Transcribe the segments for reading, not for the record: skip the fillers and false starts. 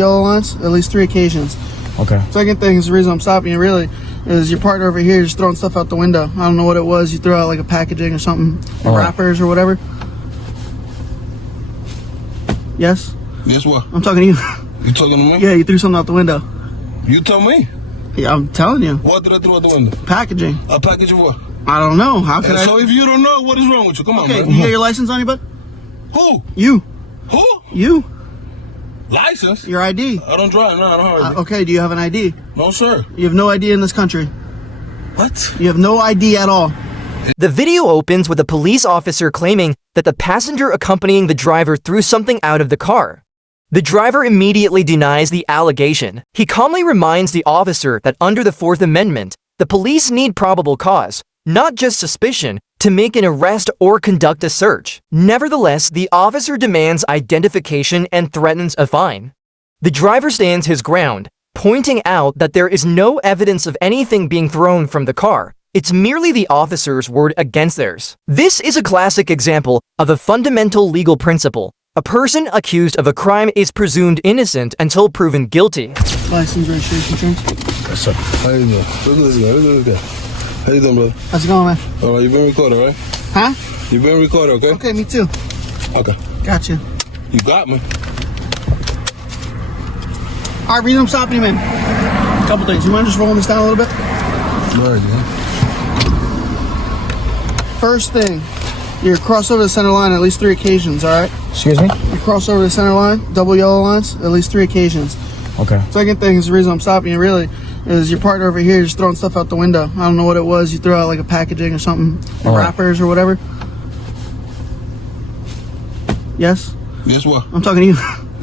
yellow lines, at least 3 occasions. Okay. Second thing is the reason I'm stopping you really is your partner over here just throwing stuff out the window. I don't know what it was. You threw out like a packaging or something, wrappers or whatever. Yes? Yes, what? I'm talking to you. You talking to me? Yeah, you threw something out the window. You tell me. Yeah, I'm telling you. What did I throw out the window? Packaging. A package of what? I don't know. How could I? So if you don't know, what is wrong with you? Come on, Okay, man. you got your license on you, bud? Who? You. Who? You. License? Your ID. I don't drive. No, I don't have ID. Okay, do you have an ID? No, sir. You have no ID in this country. What? You have no ID at all. The video opens with a police officer claiming that the passenger accompanying the driver threw something out of the car. The driver immediately denies the allegation. He calmly reminds the officer that under the Fourth Amendment, the police need probable cause, not just suspicion, to make an arrest or conduct a search. Nevertheless, the officer demands identification and threatens a fine. The driver stands his ground, pointing out that there is no evidence of anything being thrown from the car. It's merely the officer's word against theirs. This is a classic example of a fundamental legal principle. A person accused of a crime is presumed innocent until proven guilty. License, registration, insurance. Yes, sir. How you doing? Look at this guy. Look at this guy. How you doing, brother? How's it going, man? All right, you've been recorded, right? Huh? You've been recorded, okay? Okay, me too. Okay. Gotcha. You got me. All right, reason I'm stopping you, man. A couple things. You mind just rolling this down a little bit? All right, man. First thing, you're cross over the center line at least 3 occasions, all right? Excuse me? You cross over the center line, double yellow lines, at least 3 occasions. Okay. Second thing is the reason I'm stopping you really is your partner over here just throwing stuff out the window. I don't know what it was. You threw out like a packaging or something, wrappers or whatever. Yes? Yes, what? I'm talking to you.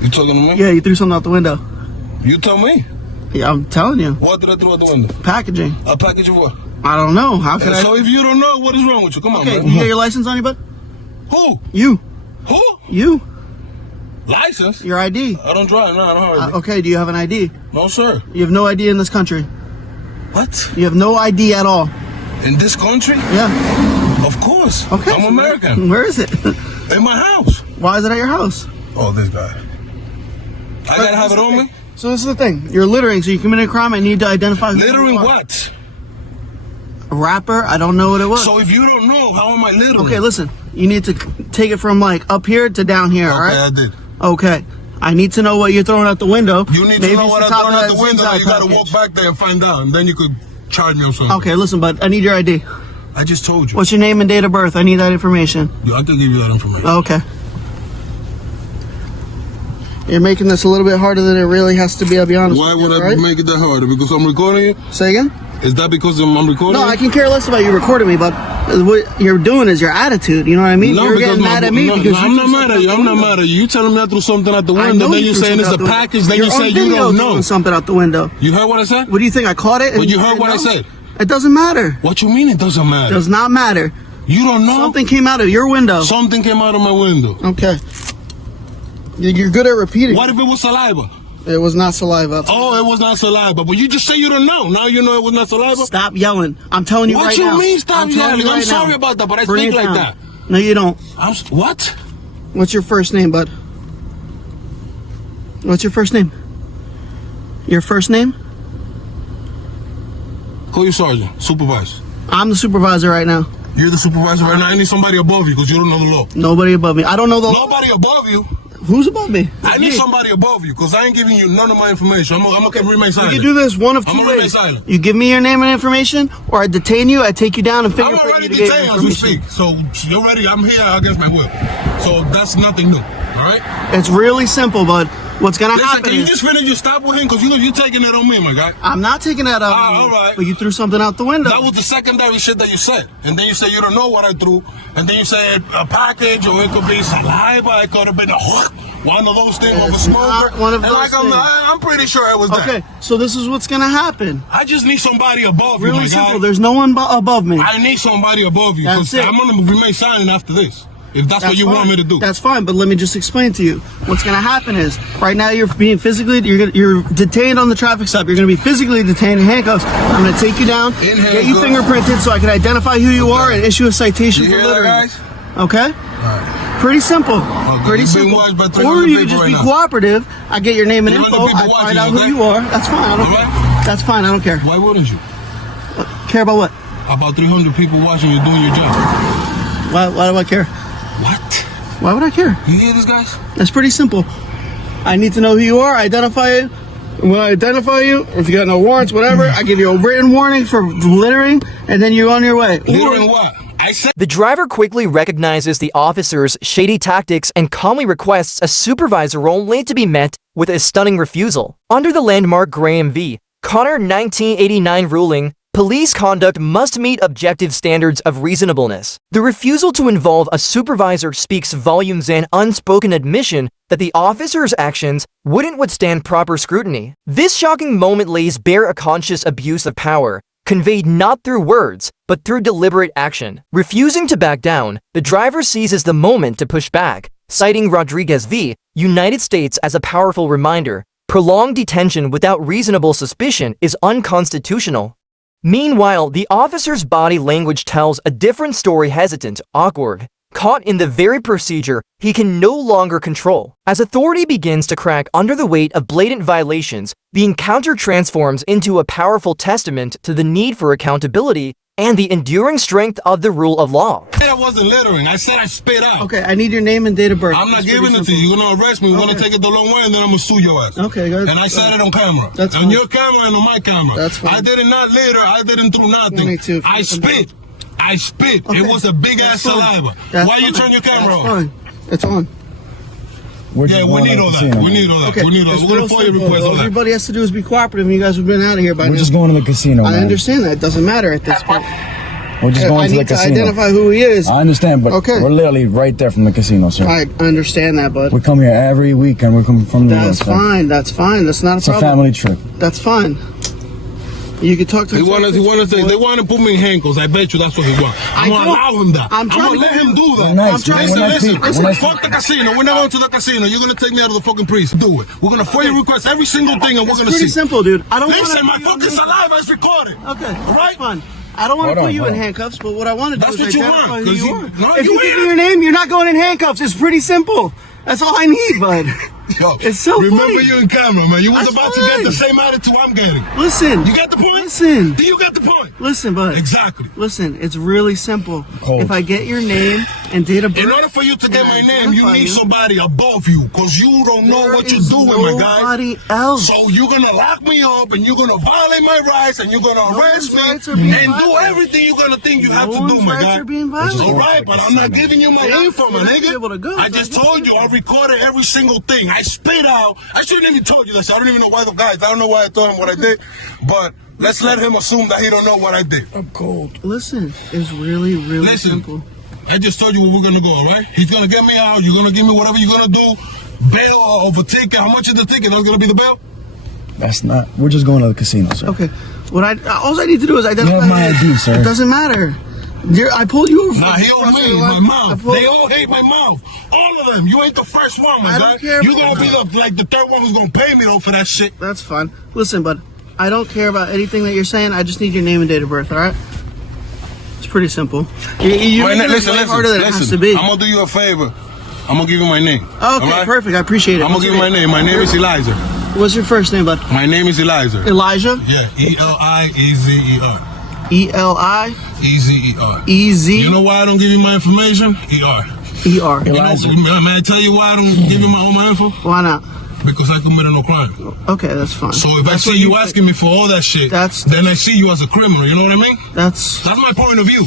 You talking to me? Yeah, you threw something out the window. You tell me. Yeah, I'm telling you. What did I throw out the window? Packaging. A package of what? I don't know. How could I? So if you don't know, what is wrong with you? Come on, Okay, man. you got your license on you, bud? Who? You. Who? You. License? Your ID. I don't drive. No, I don't have ID. Okay, do you have an ID? No, sir. You have no ID in this country. What? You have no ID at all. In this country? Yeah. Of course. Okay. I'm American. Where is it? In my house. Why is it at your house? Oh, this guy. I gotta have it on me? So this is the thing. You're littering, so you committed a crime. I need to identify who Littering you are. what? A rapper? I don't know what it was. So if you don't know, how am I littering? Okay, listen. You need to take it from like up here to down here, all right? Okay, I did. Okay. I need to know what you're throwing out the window. You need Maybe to know it's what the I'm top throwing of out that the window. zip-tie You gotta package. walk back there and find out, and then you could charge me or something. Okay, listen, bud. I need your ID. I just told you. What's your name and date of birth? I need that information. I can give you that information. Okay. You're making this a little bit harder than it really has to be, I'll be honest Why with you, would I right? make it that harder? Because I'm recording it? Say again? Is that because I'm recording No, it? I can care less about you recording me, but what you're doing is your attitude. You know what I mean? No, you're because getting mad at me because I'm not mad at you. I'm not mad at you. You telling me I threw something out the window, then you're saying it's a package, then you say you don't know. Something out the window. You heard what I said? What do you think? I caught it? But you heard what I said? It doesn't matter. What you mean it doesn't matter? Does not matter. You don't know? Something came out of your window. Something came out of my window. Okay. You're good at repeating. What if it was saliva? It was not saliva. Oh, it was not saliva. But you just say you don't know. Now you know it was not saliva? Stop yelling. I'm telling you right now. What you mean stop yelling? I'm right sorry now. about that, but I Bring speak it like down. that. No, you don't. What? What's your first name, bud? What's your first name? Your first name? Call you sergeant, supervisor. I'm the supervisor right now. You're the supervisor right now. I need somebody above you because you don't know the law. Nobody above me. I don't know the law. Nobody above you. Who's above me? I need somebody above you because I ain't giving you none of my information. I'm gonna remain silent. You can do this one of two gonna remain ways. silent. You give me your name and information, or I detain you, I take you down and I'm fingerprint you already to get your detained as we information. speak. So you're ready. I'm here against my will. So that's nothing new. All right? It's really simple, bud. What's gonna Listen, happen can you is just finish your stop with him? Because you're taking it on me, my guy. I'm not taking that out. Ah, on you, all right. But you threw something out the window. That was the secondary shit that you said. And then you say you don't know what I threw. And then you said a package, or it could be saliva, it could have been a hook, one of those things of a It's smoker. not one of and those like things. I'm pretty sure it was that. Okay, so this is what's gonna happen. I just need somebody above you, Really my simple. guy. There's no one above me. I need somebody above you. That's Because it. I'm going to remain silent after this. If that's what you want me to do. That's fine, but let me just explain to you. What's going to happen is, right now you're being physically, you're detained on the traffic stop. You're going to be physically detained in handcuffs. I'm going to take you down, get you fingerprinted so I can identify who you are and issue a citation You for hear that, littering. guys? Okay? All right. Pretty simple. Pretty you're being simple. watched by Or 300 you could people just right be now. cooperative. I get your name and 300 info. people I watching, find out who okay? you are. That's fine. I don't care. Alright. That's fine. I don't care. Why wouldn't you? Care about what? About 300 people watching you doing your job. Why do I care? What? Why would I care? You hear these guys? That's pretty simple. I need to know who you are, identify you. And when I identify you, if you got no warrants, whatever, I give you a written warning for littering, and then you're on your way. Littering what? I said. The driver quickly recognizes the officer's shady tactics and calmly requests a supervisor only to be met with a stunning refusal. Under the landmark Graham v. Connor 1989 ruling, police conduct must meet objective standards of reasonableness. The refusal to involve a supervisor speaks volumes, an unspoken admission that the officer's actions wouldn't withstand proper scrutiny. This shocking moment lays bare a conscious abuse of power, conveyed not through words, but through deliberate action. Refusing to back down, the driver seizes the moment to push back, citing Rodriguez v. United States as a powerful reminder. Prolonged detention without reasonable suspicion is unconstitutional. Meanwhile, the officer's body language tells a different story: hesitant, awkward, caught in the very procedure he can no longer control. As authority begins to crack under the weight of blatant violations, the encounter transforms into a powerful testament to the need for accountability and the enduring strength of the rule of law. I wasn't littering. I said I spit out. Okay, I need your name and date of birth. I'm not It's giving pretty it to you. simple. You're gonna arrest me. You're gonna take it the long way, and then I'm gonna sue your ass. Okay, guys. And I said it on camera. That's on fine. your camera and on my camera. That's fine. I did not litter. I didn't do nothing. Me too. I spit. I spit. Okay, It was a big ass that's fine. saliva. That's Why you fine. turn your camera That's on? fine. It's on. Yeah, we need all that. We need all that. Okay, We need all it's that. We're real gonna FOIA simple. request all All that. everybody has to do is be cooperative, and you guys have been out of here by We're now. just going to the casino, I man. understand that. It doesn't matter at this point. We're just I going to the need to casino. identify who he is. I understand, but Okay. we're literally right there from the casino, sir. I understand that, but We come here every weekend. We come from New York, that's sir. fine. That's fine. That's not a It's a problem. family trip. That's fine. You can talk to They want to put me in handcuffs. I bet you that's what he wants. I'm gonna allow him that. I'm I'm gonna trying let to- him do that. We're nice, I'm trying Listen, to- listen, people. listen. We're nice Fuck the casino. We're not going to the casino. You're gonna take me out of the fucking priest. Do it. We're gonna FOIA request every single thing, and we're It's gonna pretty see. simple, dude. I don't Listen, my want to. fucking saliva is recorded. Okay, All that's right. fine. I don't want to Hold put on, you hold in on. handcuffs, but what I want to do That's is what you identify want, who 'cause you you- are. no, If you you give ain't. me your name, you're not going in handcuffs. It's pretty simple. That's all I need, bud. Yo, It's so remember funny. you in camera, man. You was That's about to fine. get the same attitude I'm getting. Listen. You got the point? Listen. Do you got the point? Listen, bud. Exactly. Listen, it's really simple. Cold. If I get your name and date of birth, In order for you to get and my I name, you identify need you, somebody above you, because you don't know there what you're is doing, my guy. nobody else. So you're gonna lock me up, and you're gonna violate my rights, and you're gonna No arrest one's rights me, are being and do violated. everything you're gonna think you have No to do, one's my rights guy. are being violated. All right, but I'm not giving you my You're not- info, my you're not nigga. able to go. I just told you, I recorded every single thing. I spit out. I shouldn't even told you this. I don't even know why the guys. I don't know why I told him what I did, but let's let him assume that he don't know what I did. I'm cold. Listen, it's really, really Listen, simple. I just told you where we're gonna go, all right? He's gonna get me out. You're gonna give me whatever you're gonna do. Bail of a ticket. How much is the ticket? That's gonna be the bail? That's not. We're just going to the casino, sir. Okay. All I need to do is identify. You have my who it is. ID, sir. It doesn't matter. I pulled you over. Nah, he don't crossing mean the my line. mouth. They all hate my mouth. All of them. You ain't the first one, my I guy. don't care You about gonna be that. the third one who's gonna pay me though for that shit. That's fine. Listen, bud, I don't care about anything that you're saying. I just need your name and date of birth. All right? It's pretty simple. You're Wait, making it way harder than it has to be. I'm gonna do you a favor. I'm gonna give you my name. Okay, all right? perfect. I appreciate it. I'm gonna What's give you your my name. My name is Eliza. What's your first name, bud? My name is Eliza. Elijah. Yeah, Eliezer. Eliez. Ezer. You know why I don't give you my information? ER. ER. You know, may I tell you why I don't give you all my info? Why not? Because I committed no crime. Okay, that's fine. So if I That's see what you asking me for all that shit, then I see you as a criminal. You know what I mean? That's That's my point of view.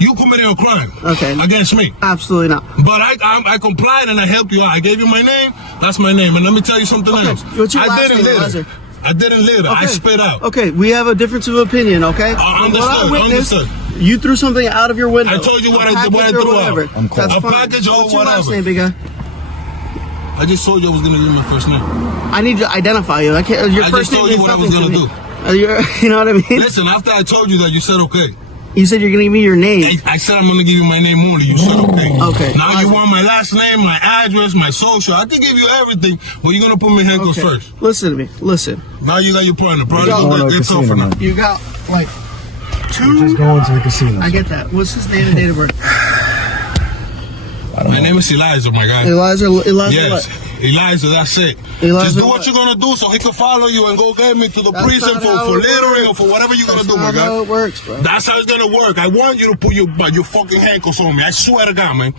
You committed a crime. Okay. Against me. absolutely not. But I complied and I helped you out. I gave you my name. That's my name. And let me tell you something Okay, else. what's your I last didn't name, litter. Eliza? I didn't litter. I Okay. spit out. Okay, we have a difference of opinion, okay? From what I Understood, witnessed, understood. you threw something out of your window. I told you what A I package threw or out. whatever. I'm cold. That's A fine. package or What's your last whatever. name, big guy? I just told you I was going to give you my first name. I need to identify you. I can't. Your I first just name told you means what I was nothing to gonna me. You know what I mean? Listen, after I told you that, you said okay. You said you're gonna give me your name. I said I'm going to give you my name only. You said okay. Okay. Now you want my last name, my address, my social. I can give you everything, but you're going to put me in handcuffs Okay. first. Listen to me. Listen. Now you got your partner. Probably We're going to the it's casino, over now. man. You got like We're just two. going to the casino. I sir. get that. What's his name and date of birth? I My name is Eliza, my guy. Eliza Yes, what? Eliza, that's it. Eliza Just do what? what you're gonna do so he can follow you and go get me to the That's prison not for how it littering or works. for whatever you're gonna do, my That's not guy. how it works, bro. That's how it's gonna work. I want you to put your fucking handcuffs on me. I swear to God, man.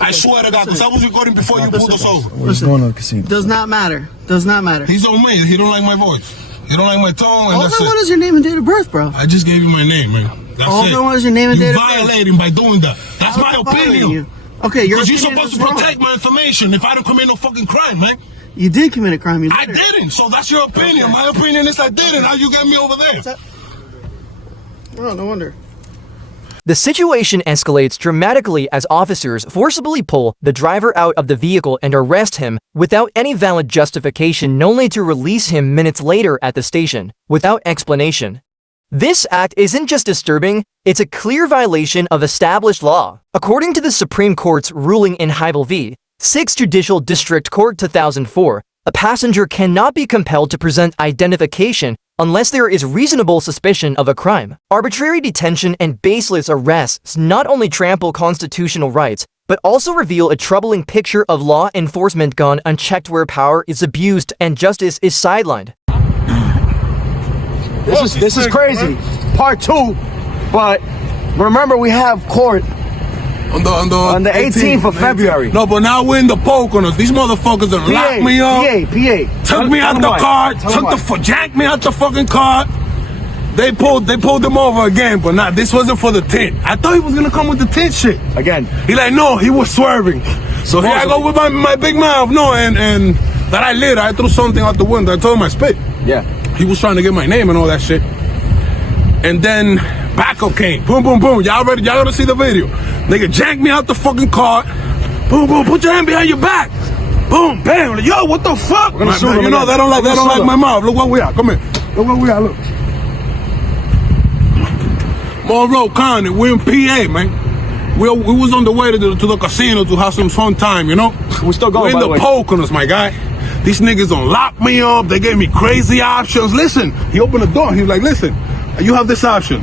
I swear to God, because I was recording before you pulled us over. We're just going to the casino. Does not matter. Does not matter. He's on me. He don't like my voice. He don't like my tone, and All that's I want it. is your name and date of birth, bro. I just gave you my name, man. That's All it. I want is your name and date of birth. You're violating by doing that. That's my I'm following opinion. you. Okay, your Because you're opinion supposed is to wrong. protect my information if I don't commit no fucking crime, man. You did commit a crime. You I littered. didn't, so that's your opinion. Okay. My opinion is I didn't. How you get me over there? Oh, no wonder. The situation escalates dramatically as officers forcibly pull the driver out of the vehicle and arrest him without any valid justification, only to release him minutes later at the station, without explanation. This act isn't just disturbing, it's a clear violation of established law. According to the Supreme Court's ruling in Heibel v. 6th Judicial District Court 2004, a passenger cannot be compelled to present identification unless there is reasonable suspicion of a crime. Arbitrary detention and baseless arrests not only trample constitutional rights, but also reveal a troubling picture of law enforcement gone unchecked, where power is abused and justice is sidelined. This is crazy. Part 2, but remember we have court On the 18th of February. No, but now we're in the poke on us. These motherfuckers done locked me up. PA. Took me out the car. Janked me out the fucking car. They pulled them over again, but not. This wasn't for the tint. I thought he was gonna come with the tint shit. Again. He like, no, he was swerving. So here I go with my big mouth, no, and that I lit. I threw something out the window. I told him I spit. Yeah. He was trying to get my name and all that shit. And then backup came. Boom, boom, boom. Y'all gotta see the video. Nigga janked me out the fucking car. Boom, boom. Put your hand behind your back. Boom, bam. Yo, what the fuck? We're gonna sue them You know again. they don't like my mouth. Look where we are. Come here. Look where we are. Look. Monroe County. We're in PA, man. We was on the way to the casino to have some fun time, you know? We're still going, We're in by the the way. poke on us, my guy. These niggas don't lock me up. They gave me crazy options. Listen, he opened the door. He was like, listen, you have this option.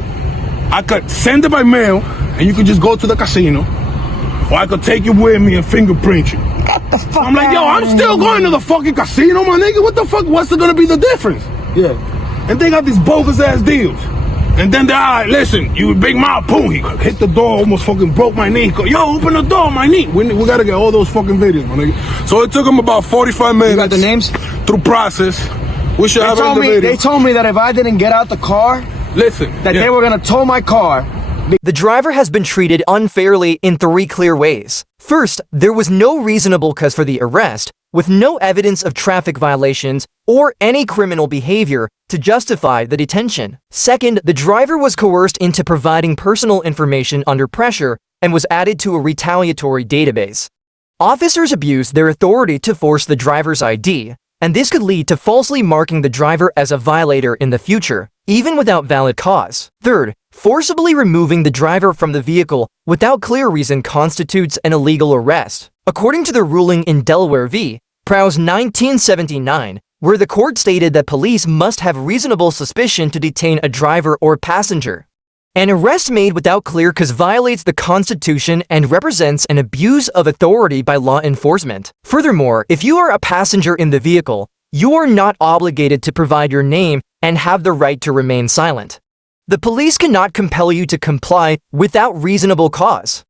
I could send it by mail, and you could just go to the casino. Or I could take it with me and fingerprint you. Get the fuck I'm like, yo, I'm still going to the fucking casino, my nigga. What the fuck? What's gonna be the difference? Yeah. And they got these bogus ass deals. And then they're like, listen, you big mouth, boom. He hit the door, almost fucking broke my knee. He go, yo, open the door, my knee. We gotta get all those fucking videos, my nigga. So it took him about 45 minutes. You got the names? Through process. We should have it in the video. They told me that if I didn't get out the car, Listen, that they were gonna tow my car. The driver has been treated unfairly in 3 clear ways. First, there was no reasonable cause for the arrest, with no evidence of traffic violations or any criminal behavior to justify the detention. Second, the driver was coerced into providing personal information under pressure and was added to a retaliatory database. Officers abused their authority to force the driver's ID, and this could lead to falsely marking the driver as a violator in the future, even without valid cause. Third, forcibly removing the driver from the vehicle without clear reason constitutes an illegal arrest. According to the ruling in Delaware v. Prowse 1979, where the court stated that police must have reasonable suspicion to detain a driver or passenger. An arrest made without clear cause violates the Constitution and represents an abuse of authority by law enforcement. Furthermore, if you are a passenger in the vehicle, you are not obligated to provide your name and have the right to remain silent. The police cannot compel you to comply without reasonable cause.